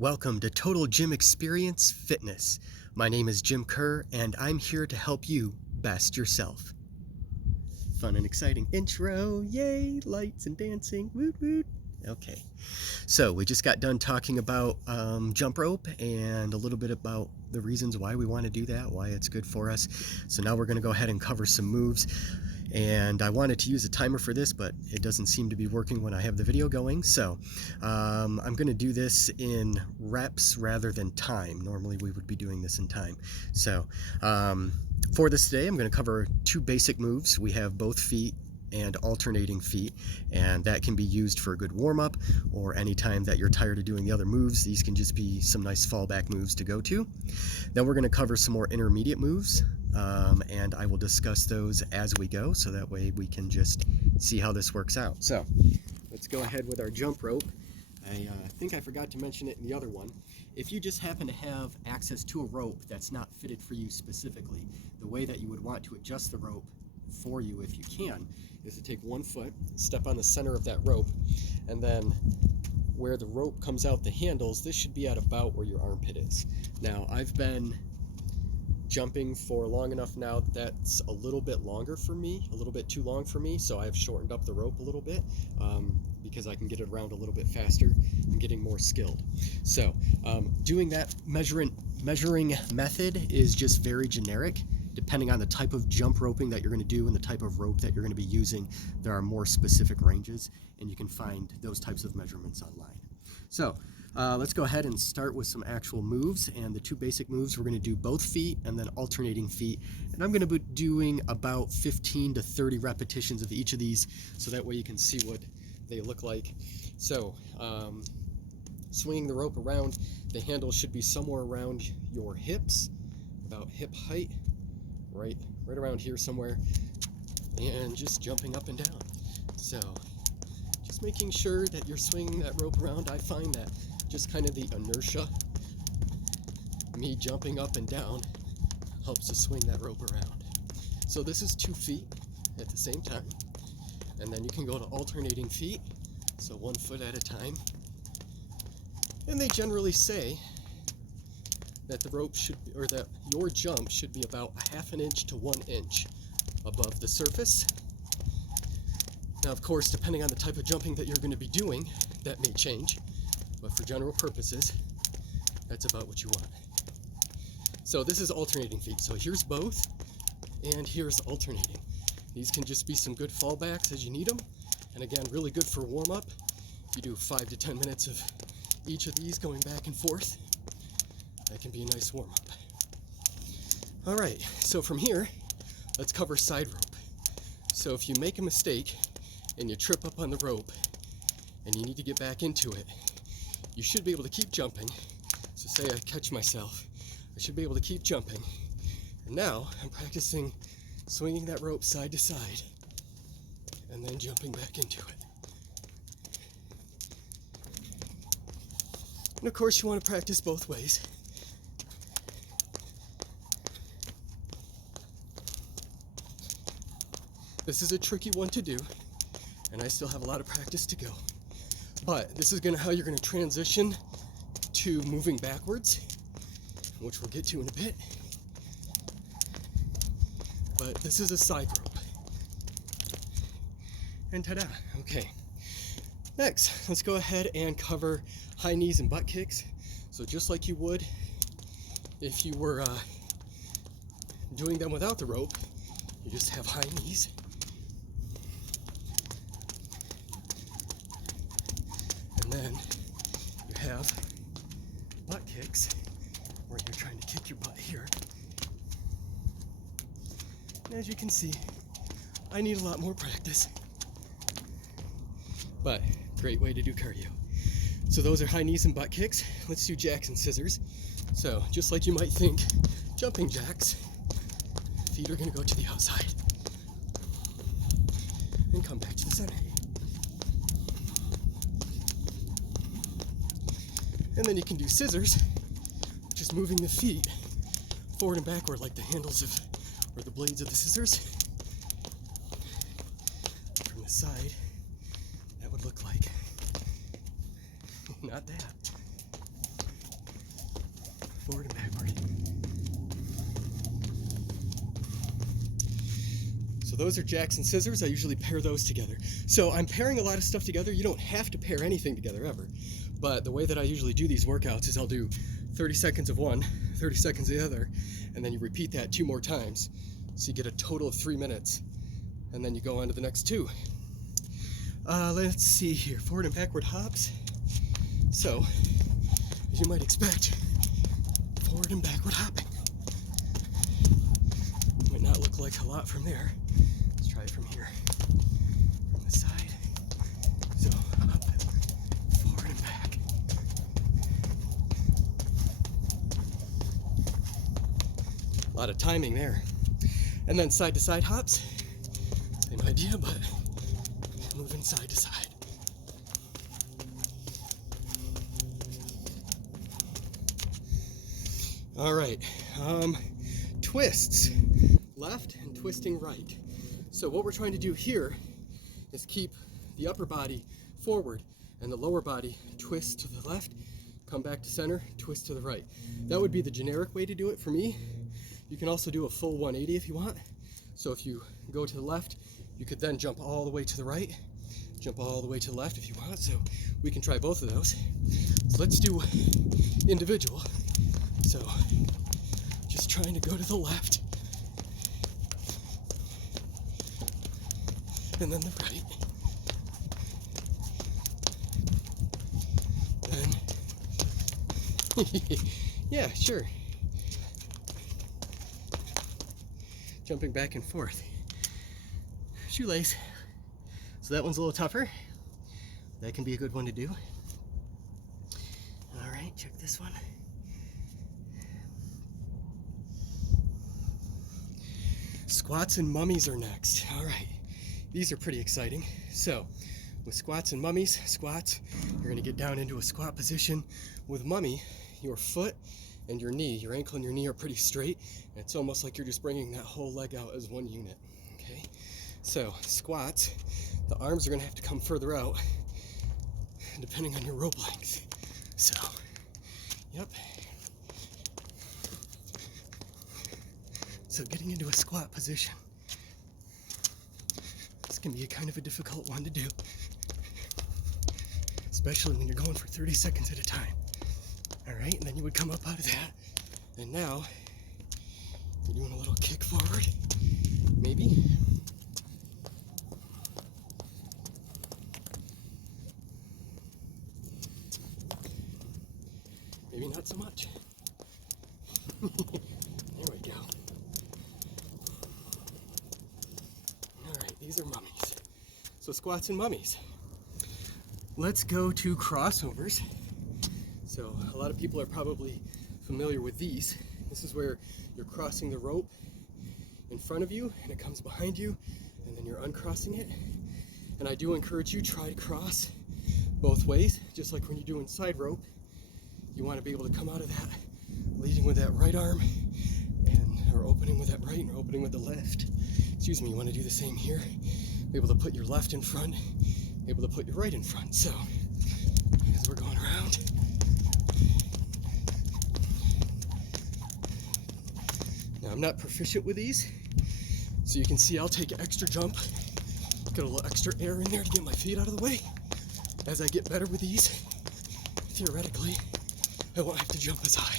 Welcome to Total Gym Experience Fitness. My name is Jim Kerr, and I'm here to help you best yourself. Fun and exciting intro, yay, lights and dancing, woot woot. Okay, so we just got done talking about jump rope and a little bit about the reasons why we want to do that, why it's good for us. So now we're going to go ahead and cover some moves. And I wanted to use a timer for this, but it doesn't seem to be working when I have the video going. So I'm going to do this in reps rather than time. Normally we would be doing this in time. So for this today, I'm going to cover two basic moves. We have both feet and alternating feet, and that can be used for a good warm-up or anytime that you're tired of doing the other moves. These can just be some nice fallback moves to go to. Then we're going to cover some more intermediate moves, and I will discuss those as we go, so that way we can just see how this works out. So let's go ahead with our jump rope. I think I forgot to mention it in the other one. If you just happen to have access to a rope that's not fitted for you specifically, the way that you would want to adjust the rope for you, if you can, is to take one foot, step on the center of that rope, and then where the rope comes out the handles, this should be at about where your armpit is. Now, I've been jumping for long enough now that's a little bit longer for me, a little bit too long for me, so I've shortened up the rope a little bit because I can get it around a little bit faster and getting more skilled. So doing that measuring method is just very generic. Depending on the type of jump roping that you're going to do and the type of rope that you're going to be using, there are more specific ranges, and you can find those types of measurements online. So let's go ahead and start with some actual moves. And the two basic moves, we're going to do both feet and then alternating feet. And I'm going to be doing about 15 to 30 repetitions of each of these, so that way you can see what they look like. So swinging the rope around, the handle should be somewhere around your hips, about hip height. Right around here somewhere, and just jumping up and down. So just making sure that you're swinging that rope around. I find that just kind of the inertia, me jumping up and down, helps to swing that rope around. So this is 2 feet at the same time, and then you can go to alternating feet, so 1 foot at a time. And they generally say that the rope should, or that your jump should be about 1/2 inch to 1 inch above the surface. Now, of course, depending on the type of jumping that you're going to be doing, that may change, but for general purposes, that's about what you want. So this is alternating feet. So here's both, and here's alternating. These can just be some good fallbacks as you need them, and again, really good for warm-up. You do 5 to 10 minutes of each of these going back and forth. That can be a nice warm-up. All right, so from here, let's cover side rope. So if you make a mistake and you trip up on the rope and you need to get back into it, you should be able to keep jumping. So say I catch myself, I should be able to keep jumping. And now I'm practicing swinging that rope side to side and then jumping back into it. And of course, you want to practice both ways. This is a tricky one to do, and I still have a lot of practice to go. But this is how you're going to transition to moving backwards, which we'll get to in a bit. But this is a side rope. And ta-da! Okay. Next, let's go ahead and cover high knees and butt kicks. So just like you would if you were doing them without the rope, you just have high knees. And then you have butt kicks, where you're trying to kick your butt here. And as you can see, I need a lot more practice, but great way to do cardio. So those are high knees and butt kicks. Let's do jacks and scissors. So just like you might think, jumping jacks, feet are going to go to the outside and come back to the center. And then you can do scissors, just moving the feet forward and backward like the handles of, or the blades of the scissors. From the side, that would look like not that. forward and backward. So those are jacks and scissors. I usually pair those together. So I'm pairing a lot of stuff together. You don't have to pair anything together ever. But the way that I usually do these workouts is I'll do 30 seconds of one, 30 seconds of the other, and then you repeat that 2 more times. So you get a total of 3 minutes. And then you go on to the next 2. Let's see here, forward and backward hops. So, as you might expect, forward and backward hopping. Might not look like a lot from there. Let's try it from here, from the side. So, up, forward and back. A lot of timing there. And then side to side hops. Same idea, but moving side to side. All right, twists, left and twisting right. So what we're trying to do here is keep the upper body forward and the lower body twist to the left, come back to center, twist to the right. That would be the generic way to do it for me. You can also do a full 180 if you want. So if you go to the left, you could then jump all the way to the right, jump all the way to the left if you want. So we can try both of those. So let's do individual. So just trying to go to the left and then the right. Then, yeah, sure. Jumping back and forth. Shoelace. So that one's a little tougher. That can be a good one to do. All right, check this one. Squats and mummies are next. All right, these are pretty exciting. So with squats and mummies, squats, you're gonna get down into a squat position. With mummy, your foot and your knee, your ankle and your knee are pretty straight. And it's almost like you're just bringing that whole leg out as one unit, okay? So squats, the arms are gonna have to come further out depending on your rope length. So, yep. So getting into a squat position, this can be a kind of a difficult one to do, especially when you're going for 30 seconds at a time. All right, and then you would come up out of that, and now you're doing a little kick forward, maybe. Maybe not so much. There we go. All right, these are mummies. So squats and mummies. Let's go to crossovers. So a lot of people are probably familiar with these. This is where you're crossing the rope in front of you and it comes behind you and then you're uncrossing it. And I do encourage you, try to cross both ways, just like when you're doing side rope. You want to be able to come out of that leading with that right arm or opening with that right and opening with the left. Excuse me, you want to do the same here. Be able to put your left in front, be able to put your right in front. So as we're going around, now I'm not proficient with these, so you can see I'll take an extra jump, get a little extra air in there to get my feet out of the way. As I get better with these, theoretically, I won't have to jump as high.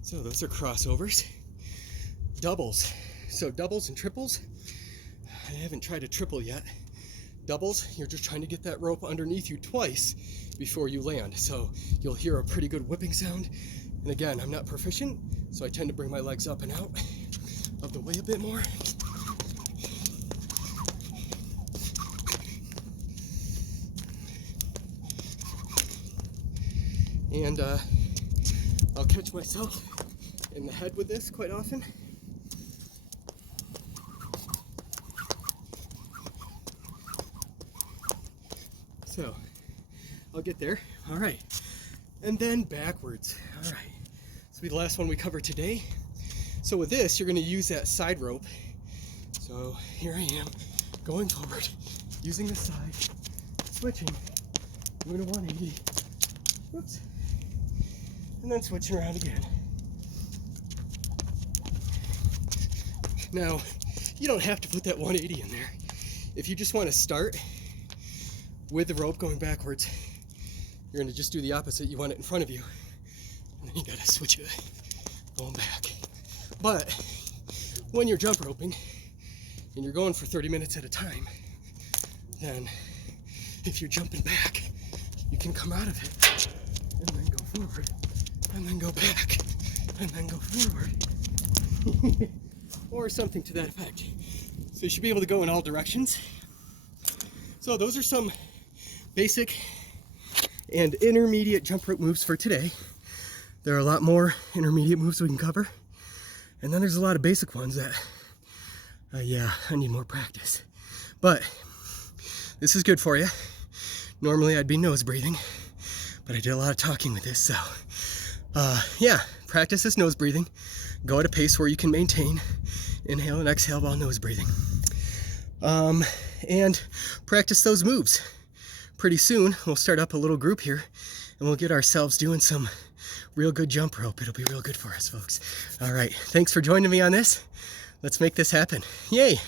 So those are crossovers. Doubles. So doubles and triples. I haven't tried a triple yet. Doubles, you're just trying to get that rope underneath you twice before you land. So you'll hear a pretty good whipping sound. And again, I'm not proficient, so I tend to bring my legs up and out of the way a bit more. And I'll catch myself in the head with this quite often. So I'll get there. All right. And then backwards. All right. This will be the last one we cover today. So with this, you're going to use that side rope. So here I am going forward, using the side, switching, doing a 180. Whoops. and then switching around again. Now, you don't have to put that 180 in there. If you just want to start with the rope going backwards, you're going to just do the opposite. You want it in front of you, and then you got to switch it going back. But when you're jump roping and you're going for 30 minutes at a time, then if you're jumping back, you can come out of it and then go forward and then go back and then go forward or something to that effect. So you should be able to go in all directions. So those are some basic and intermediate jump rope moves for today. There are a lot more intermediate moves we can cover, and then there's a lot of basic ones that I need more practice, but this is good for you. Normally I'd be nose breathing, but I did a lot of talking with this, so practice this nose breathing. Go at a pace where you can maintain inhale and exhale while nose breathing, and practice those moves. Pretty soon we'll start up a little group here and we'll get ourselves doing some real good jump rope. It'll be real good for us, folks. All right, thanks for joining me on this. Let's make this happen. Yay!